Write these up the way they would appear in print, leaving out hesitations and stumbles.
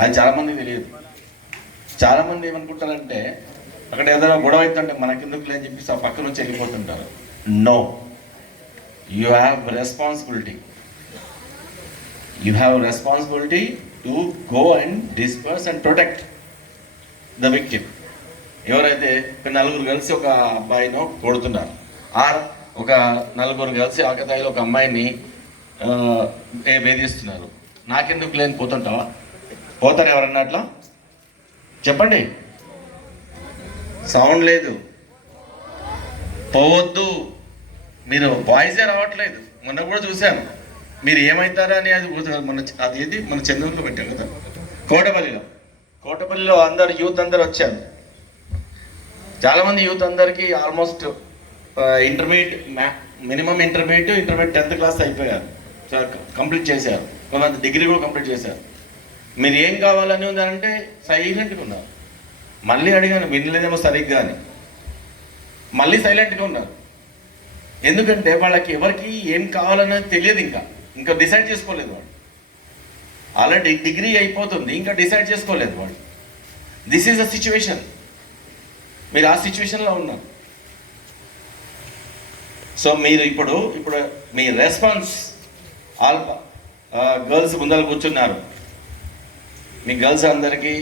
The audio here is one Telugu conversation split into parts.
అది చాలామందికి తెలియదు. చాలామంది ఏమనుకుంటారంటే అక్కడ ఏదైనా గొడవ అవుతుంటే మనకెందుకు లేని చెప్పేసి ఆ పక్క నుంచి వెళ్ళిపోతుంటారు. No, you have responsibility. You have responsibility to go and disperse and protect the victim. ఎవరైతే నలుగురు కలిసి ఒక అబ్బాయినో కొడుతున్నారు, ఒక నలుగురు కలిసి ఆకతాయిలో ఒక అమ్మాయిని వేధిస్తున్నారు, నాకెందుకు లేని పోతుంటావా? పోతారు ఎవరన్నా అట్లా? చెప్పండి. సౌండ్ లేదు, పోవద్దు. మీరు వాయిసే రావట్లేదు. మొన్న కూడా చూశాను, మీరు ఏమవుతారా అని. అది ఏది మన చంద్రుల్లో పెట్టాం కదా, కోటపల్లిలో అందరు యూత్ అందరు వచ్చారు. చాలామంది యూత్ అందరికీ almost intermediate, minimum intermediate 10th class అయిపోయారు, కంప్లీట్ చేశారు. కొంతమంది డిగ్రీ కూడా కంప్లీట్ చేశారు. మీరు ఏం కావాలని ఉందంటే సైలెంట్గా ఉన్నారు. మళ్ళీ అడిగాను, వినలేదేమో సరిగ్గా అని. మళ్ళీ సైలెంట్గా ఉన్నారు. ఎందుకంటే వాళ్ళకి ఎవరికి ఏం కావాలనేది తెలియదు. ఇంకా డిసైడ్ చేసుకోలేదు వాళ్ళు. ఆల్రెడీ డిగ్రీ అయిపోతుంది, ఇంకా డిసైడ్ చేసుకోలేదు వాళ్ళు. This is a situation. మీరు ఆ సిచ్యువేషన్లో ఉన్నారు. సో మీరు ఇప్పుడు మీ రెస్పాన్స్, ఆల్ గర్ల్స్ ముందర కూర్చున్నారు, మీ గర్ల్స్ అందరికీ,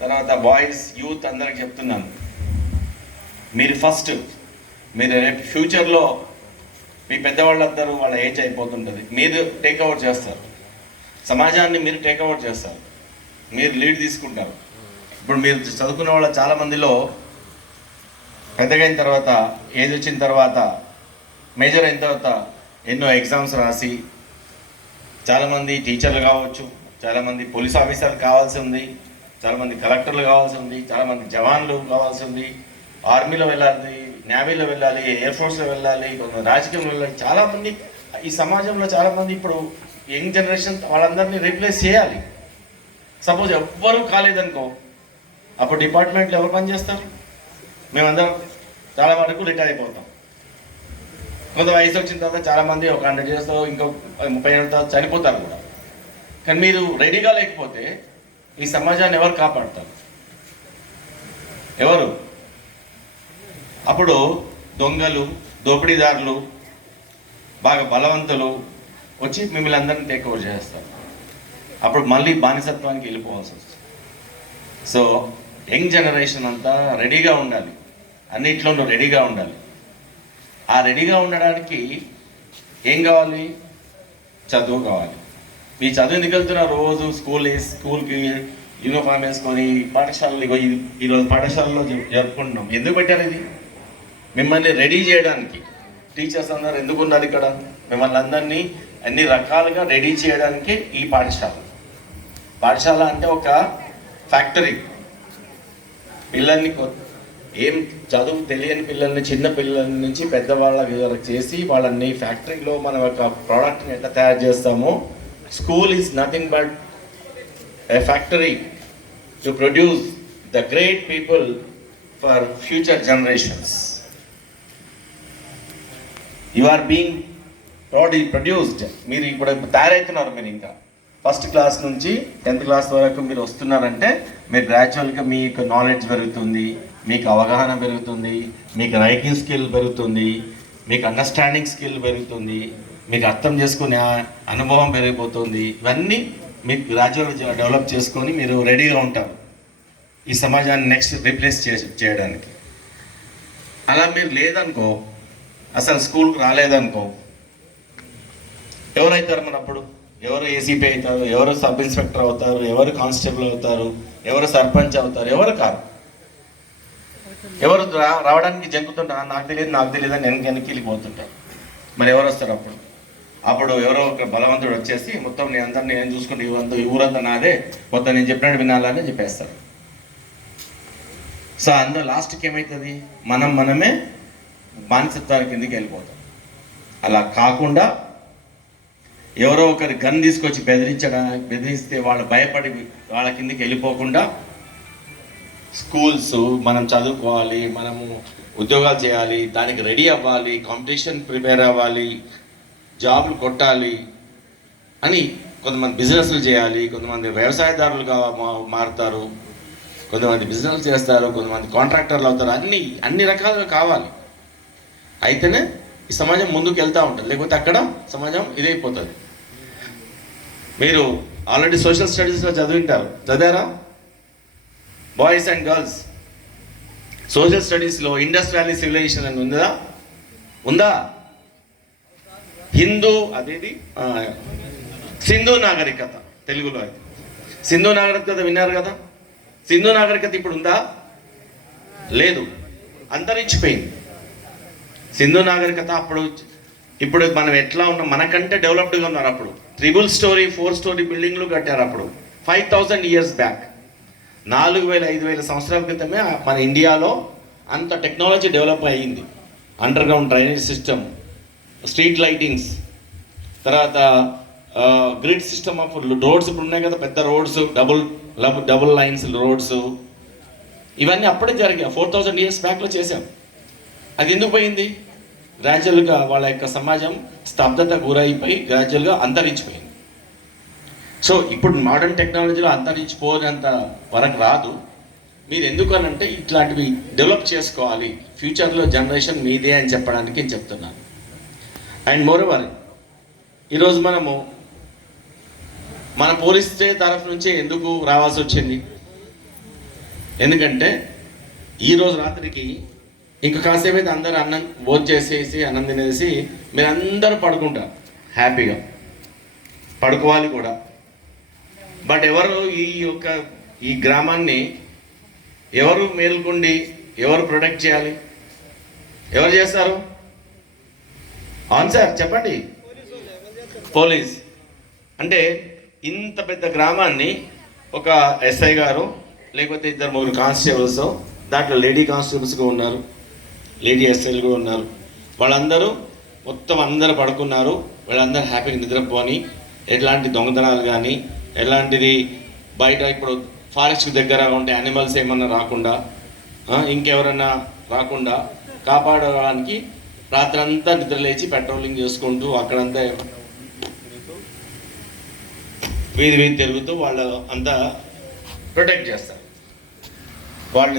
తర్వాత బాయ్స్, యూత్ అందరికి చెప్తున్నాను, మీరు ఫస్ట్, మీరు రేపు ఫ్యూచర్లో మీ పెద్దవాళ్ళందరూ వాళ్ళ ఏజ్ అయిపోతుంటుంది, మీరు టేక్అవుట్ చేస్తారు, సమాజాన్ని మీరు టేక్అవుట్ చేస్తారు, మీరు లీడ్ తీసుకుంటారు. ఇప్పుడు మీరు చదువుకున్న వాళ్ళ చాలామందిలో పెద్దగా అయిన తర్వాత, ఏజ్ వచ్చిన తర్వాత, మేజర్ అయిన తర్వాత ఎన్నో ఎగ్జామ్స్ రాసి చాలామంది టీచర్లు కావచ్చు, చాలామంది పోలీస్ ఆఫీసర్లు కావాల్సి ఉంది, చాలామంది కలెక్టర్లు కావాల్సి ఉంది, చాలామంది జవాన్లు కావాల్సి ఉంది, ఆర్మీలో వెళ్ళాలి, నేవీలో వెళ్ళాలి, ఎయిర్ ఫోర్స్లో వెళ్ళాలి, కొంతమంది రాజకీయంలో వెళ్ళాలి. చాలామంది ఈ సమాజంలో చాలామంది ఇప్పుడు యంగ్ జనరేషన్ వాళ్ళందరినీ రీప్లేస్ చేయాలి. సపోజ్ ఎవ్వరూ కాలేదనుకో, అప్పుడు డిపార్ట్మెంట్లో ఎవరు పనిచేస్తారు? మేమందరం చాలా వరకు రిటైర్ అయిపోతాం. కొంత వయసు వచ్చిన తర్వాత చాలామంది ఒక 100 yearsతో, ఇంకో 30 ఏళ్ళతో చనిపోతారు కూడా. కానీ మీరు రెడీగా లేకపోతే ఈ సమాజాన్ని ఎవరు కాపాడుతారు? ఎవరు? అప్పుడు దొంగలు, దోపిడీదారులు, బాగా బలవంతులు వచ్చి మిమ్మల్ని అందరినీ టేక్ ఓవర్ చేస్తారు. అప్పుడు మళ్ళీ బానిసత్వానికి వెళ్ళిపోవాల్సి వస్తుంది. సో యంగ్ జనరేషన్ అంతా రెడీగా ఉండాలి, అన్నిట్లోనూ రెడీగా ఉండాలి. ఆ రెడీగా ఉండడానికి ఏం కావాలి? చదువు కావాలి. మీ చదువు ఎందుకు వెళ్తున్నారు? రోజు స్కూల్కి యూనిఫామ్ వేసుకొని పాఠశాలలో, ఈరోజు పాఠశాలలో జరుపుకుంటున్నాం. ఎందుకు పెట్టారు ఇది? మిమ్మల్ని రెడీ చేయడానికి. టీచర్స్ అందరు ఎందుకు ఉన్నారు ఇక్కడ? మిమ్మల్ని అందరినీ అన్ని రకాలుగా రెడీ చేయడానికి ఈ పాఠశాల అంటే ఒక ఫ్యాక్టరీ. పిల్లల్ని, ఏం చదువు తెలియని పిల్లల్ని, చిన్న పిల్లల నుంచి పెద్దవాళ్ళ వరకు చేసి వాళ్ళని ఫ్యాక్టరీలో మనం ఒక ప్రోడక్ట్ని ఎట్లా తయారు చేస్తామో, school is nothing but a factory to produce the great people for future generations. You are being produced. మీరు ఇప్పుడు తయారవుతున్నారు. మీరు ఇంకా 1st క్లాస్ నుంచి 10th క్లాస్ వరకు మీరు వస్తున్నారంటే మీరు గ్రాడ్యువల్గా మీకు నాలెడ్జ్ పెరుగుతుంది, మీకు అవగాహన పెరుగుతుంది, మీకు రైటింగ్ స్కిల్ పెరుగుతుంది, మీకు అండర్స్టాండింగ్ స్కిల్ పెరుగుతుంది, మీకు అర్థం చేసుకునే అనుభవం పెరిగిపోతుంది. ఇవన్నీ మీకు గ్రాడ్యువల్గా డెవలప్ చేసుకొని మీరు రెడీగా ఉంటారు ఈ సమాజాన్ని నెక్స్ట్ రీప్లేస్ చేయడానికి. అలా మీరు లేదనుకో, అసలు స్కూల్కి రాలేదనుకో, ఎవరైతారు మనప్పుడు? ఎవరు ఏసీపీ అవుతారు, ఎవరు సబ్ ఇన్స్పెక్టర్ అవుతారు, ఎవరు కానిస్టేబుల్ అవుతారు, ఎవరు సర్పంచ్ అవుతారు? ఎవరు కాదు. ఎవరు రావడానికి జంకుతుంటారు, నాకు తెలియదు అని వెనక్కి వెళ్ళిపోతుంటారు. మరి ఎవరు వస్తారు అప్పుడు ఎవరో ఒక బలవంతుడు వచ్చేసి మొత్తం నేను అందరినీ నేను చూసుకుంటే ఈ ఊరంతా నాదే, మొత్తం నేను చెప్పినట్టు వినాలని చెప్పేస్తారు. సో అందులో లాస్ట్కి ఏమవుతుంది? మనమే బానిసత్వానికి కిందికి వెళ్ళిపోతాం. అలా కాకుండా ఎవరో ఒకరి గన్ తీసుకొచ్చి బెదిరిస్తే వాళ్ళు భయపడి వాళ్ళ కిందికి వెళ్ళిపోకుండా, స్కూల్స్ మనం చదువుకోవాలి, మనము ఉద్యోగాలు చేయాలి, దానికి రెడీ అవ్వాలి, కాంపిటీషన్ ప్రిపేర్ అవ్వాలి, జాబ్లు కొట్టాలి అని కొంతమంది బిజినెస్లు చేయాలి, కొంతమంది వ్యవసాయదారులుగా మారుతారు, కొంతమంది బిజినెస్ చేస్తారు, కొంతమంది కాంట్రాక్టర్లు అవుతారు. అన్ని రకాలుగా కావాలి. అయితేనే ఈ సమాజం ముందుకు వెళ్తూ ఉంటుంది, లేకపోతే అక్కడ సమాజం ఇదైపోతుంది. మీరు ఆల్రెడీ సోషల్ స్టడీస్లో చదివారా? బాయ్స్ అండ్ గర్ల్స్ సోషల్ స్టడీస్లో ఇండస్ వ్యాలీ సివిలైజేషన్ అని ఉందా? సింధు నాగరికత, తెలుగులో అయితే సింధు నాగరికత విన్నారు కదా. సింధు నాగరికత ఇప్పుడు ఉందా? లేదు, అంతరించిపోయింది. సింధు నాగరికత ఇప్పుడు మనం ఎట్లా ఉన్నాం, మనకంటే డెవలప్డ్గా ఉన్నారు. అప్పుడు 3 స్టోరీ 4 స్టోరీ బిల్డింగ్లు కట్టారు. అప్పుడు 5000 ఇయర్స్ బ్యాక్, 4000-5000 సంవత్సరాల క్రితమే మన ఇండియాలో అంత టెక్నాలజీ డెవలప్ అయ్యింది. Under ground drainage system, street lightings, తర్వాత గ్రిడ్ సిస్టమ్ ఆఫ్ రోడ్స్ ఇప్పుడు ఉన్నాయి కదా, పెద్ద రోడ్స్, డబుల్ లైన్స్ రోడ్స్, ఇవన్నీ అప్పుడే జరిగాయి. 4000 ఇయర్స్ బ్యాక్లో చేసాం. అది ఎందుకు పోయింది? గ్రాడ్యువల్గా వాళ్ళ యొక్క సమాజం స్తబ్దత గురైపోయి గ్రాడ్యువల్గా అంతరించిపోయింది. సో ఇప్పుడు మోడర్న్ టెక్నాలజీలో అంతరించిపోయినంత వరకు రాదు. మీరు ఎందుకనంటే ఇట్లాంటివి డెవలప్ చేసుకోవాలి, ఫ్యూచర్లో జనరేషన్ మీదే అని చెప్పడానికి నేను చెప్తున్నాను. అండ్ మోరోవర్, ఈరోజు మన పోలీస్ తరఫు నుంచి ఎందుకు రావాల్సి వచ్చింది? ఎందుకంటే ఈరోజు రాత్రికి ఇంకా కాసేపు అయితే అందరూ అన్నం భోజనం చేసేసి అన్నం తినేసి మీరు అందరూ పడుకుంటారు, హ్యాపీగా పడుకోవాలి కూడా. బట్ ఎవరు ఈ గ్రామాన్ని ఎవరు మేల్కొండి, ఎవరు ప్రొటెక్ట్ చేయాలి? ఎవరు చేస్తారు? అవును సార్, చెప్పండి. పోలీస్. అంటే ఇంత పెద్ద గ్రామాన్ని ఒక ఎస్ఐ గారు లేకపోతే 2-3 కానిస్టేబుల్స్, దాంట్లో లేడీ కానిస్టేబుల్స్గా ఉన్నారు, లేడీ ఎస్ఐలుగా ఉన్నారు. వాళ్ళందరూ మొత్తం అందరూ పడుకున్నారు. వీళ్ళందరూ హ్యాపీగా నిద్రపోని, ఎట్లాంటి దొంగతనాలు కానీ ఎలాంటిది బయట ఇప్పుడు ఫారెస్ట్ దగ్గర ఉంటే యానిమల్స్ ఏమన్నా రాకుండా, ఇంకెవరన్నా రాకుండా కాపాడడానికి రాత్రంతా నిద్రలేచి పెట్రోలింగ్ చేసుకుంటూ అక్కడంతా వీధి తిరుగుతూ వాళ్ళు అంతా ప్రొటెక్ట్ చేస్తారు. వాళ్ళు